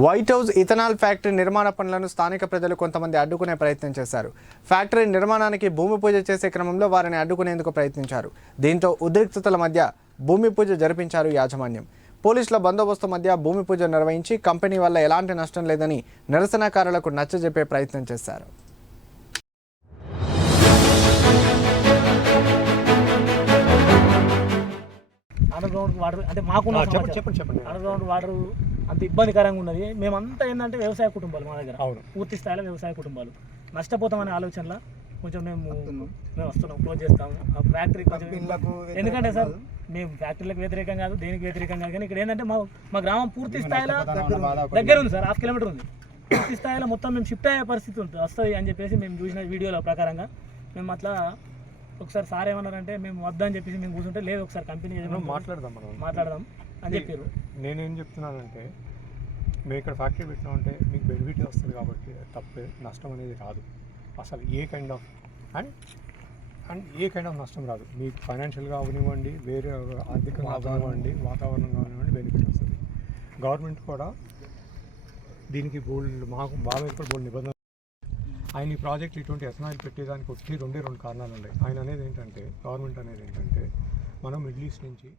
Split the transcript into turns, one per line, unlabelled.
White house ethanol factory నిర్మాణ పనులను స్థానిక ప్రజలు కొంతమంది అడ్డుకునే ప్రయత్నం చేశారు ఫ్యాక్టరీ నిర్మాణానికి భూమి పూజ చేసే క్రమంలో వారిని అడ్డుకునేందుకు ప్రయత్నించారు దీంతో ఉద్రిక్తతల మధ్య భూమి పూజ జరిపించారు యాజమాన్యం పోలీసుల బందోబస్తు మధ్య భూమి పూజ నిర్వహించి కంపెనీ వల్ల ఎలాంటి నష్టం లేదని నిరసనకారులకు నచ్చజెప్పే ప్రయత్నం చేశారు
అండర్ గ్రౌండ్ వాటర్ అంటే సమాచారం.
చెప్పండి, చెప్పండి.
అండర్ గ్రౌండ్ వాటర్ అంత ఇబ్బందికరంగా ఉన్నది. మేమంతా ఏంటంటే వ్యవసాయ కుటుంబాలు మా దగ్గర.
అవును.
పూర్తి స్థాయిలో వ్యవసాయ కుటుంబాలు. నష్టపోతామనే ఆలోచనలో కొంచెం మేము మేము వస్తున్నాం క్లోజ్ చేస్తాము. ఆ ఫ్యాక్టరీ కొంచెం ఎందుకంటే సార్ మేము ఫ్యాక్టరీలకు వ్యతిరేకం కాదు దేనికి వ్యతిరేకం కాదు. కానీ ఇక్కడ ఏంటంటే మా మా గ్రామం పూర్తి స్థాయిలో దగ్గర ఉంది. సార్ హాఫ్ కిలోమీటర్ ఉంది. పూర్తి స్థాయిలో మొత్తం మేము షిఫ్ట్ అయ్యే పరిస్థితి ఉంటుంది వస్తుంది అని చెప్పేసి మేము చూసిన వీడియోల ప్రకారంగా. మేము అట్లా ఒకసారి సార్ ఏమన్నారంటే మేము వద్దని చెప్పేసి మేము కూర్చుంటే లేదు ఒకసారి కంపెనీ
మాట్లాడదాం మనం.
మాట్లాడదాం. అని చెప్పారు
నేనేం చెప్తున్నానంటే మేము ఇక్కడ ఫ్యాక్టరీ పెట్టినామంటే మీకు బెనిఫిట్ వస్తుంది కాబట్టి తప్పే నష్టం అనేది రాదు. అసలు a kind of and and a kind of నష్టం రాదు. మీకు ఫైనాన్షియల్గా అవనివ్వండి వేరే ఆర్థికంగా అవనివ్వండి వాతావరణంగా అవనివ్వండి బెనిఫిట్ వస్తుంది. గవర్నమెంట్ కూడా దీనికి బోల్డ్ మాకు బాగా కూడా బోల్డ్ నిబంధనలు ఆయన ఈ ప్రాజెక్ట్ ఇటువంటి ఎథనాయిల్ పెట్టేదానికి వచ్చి రెండే రెండు కారణాలు ఉన్నాయి. ఆయన అనేది ఏంటంటే గవర్నమెంట్ అనేది ఏంటంటే మనం మిడిల్ ఈస్ట్ నుంచి